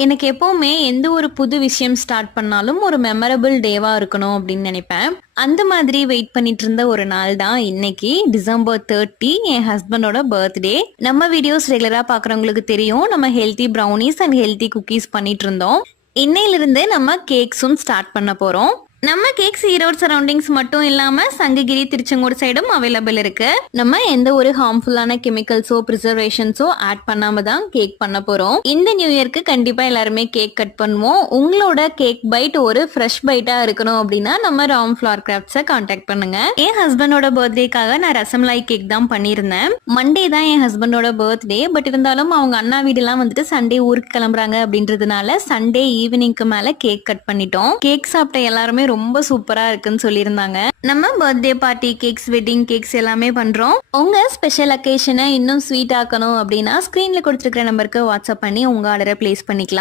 எனக்கு எப்பவுமே எந்த ஒரு புது விஷயம் ஸ்டார்ட் பண்ணாலும் ஒரு மெமரபிள் டேவா இருக்கணும் அப்படின்னு நினைப்பேன். அந்த மாதிரி வெயிட் பண்ணிட்டு இருந்த ஒரு நாள் தான் இன்னைக்கு டிசம்பர் 30 என் ஹஸ்பண்டோட பர்த்டே. நம்ம வீடியோஸ் ரெகுலரா பாக்குறவங்களுக்கு தெரியும், நம்ம healthy brownies and healthy cookies பண்ணிட்டு இருந்தோம். இன்னையிலிருந்து நம்ம கேக்ஸும் ஸ்டார்ட் பண்ண போறோம். நம்ம கேக்ஸ் ஈரோடு சரௌண்டிங்ஸ் மட்டும் இல்லாம சங்ககிரி, திருச்செங்கோடு சைடும் அவைலபிள் இருக்கு. நம்ம எந்த ஒரு ஹார்ம்ஃபுல்லான கெமிக்கல்ஸோ ப்ரிசர்வேஷன்ஸோ ஆட் பண்ணாம தான் கேக் பண்ண போறோம். இந்த நியூ இயர்க்கு கண்டிப்பா எல்லாருமே கேக் கட் பண்ணுவோம். உங்களோட கேக் பைட் ஒரு ஃப்ரெஷ் பைட்டா இருக்கணும் அப்படின்னா நம்ம ராம் ஃபிளார் கிராஃப்ட்ஸை கான்டாக்ட் பண்ணுங்க. என் ஹஸ்பண்டோட பர்த்டேக்காக நான் ரசமலாய் கேக் தான் பண்ணியிருந்தேன். மண்டே தான் என் ஹஸ்பண்டோட பர்த்டே. பட் இருந்தாலும் அவங்க அண்ணா வீடுலாம் வந்துட்டு சண்டே ஊருக்கு கிளம்புறாங்க அப்படின்றதுனால சண்டே ஈவினிங்க்கு மேல கேக் கட் பண்ணிட்டோம். கேக் சாப்பிட்ட எல்லாருமே ரொம்ப சூப்பரா இருக்குன்னு சொல்லியிருந்தாங்க. நம்ம birthday party cakes, wedding cakes எல்லாமே பண்றோம். உங்க ஸ்பெஷல் அக்கேஷனை இன்னும் ஸ்வீட் ஆக்கணும் அப்படின்னா ஸ்கிரீன்ல கொடுத்துருக்கிற நம்பருக்கு வாட்ஸ்அப் பண்ணி உங்க ஆர்டரை பிளேஸ் பண்ணிக்கலாம்.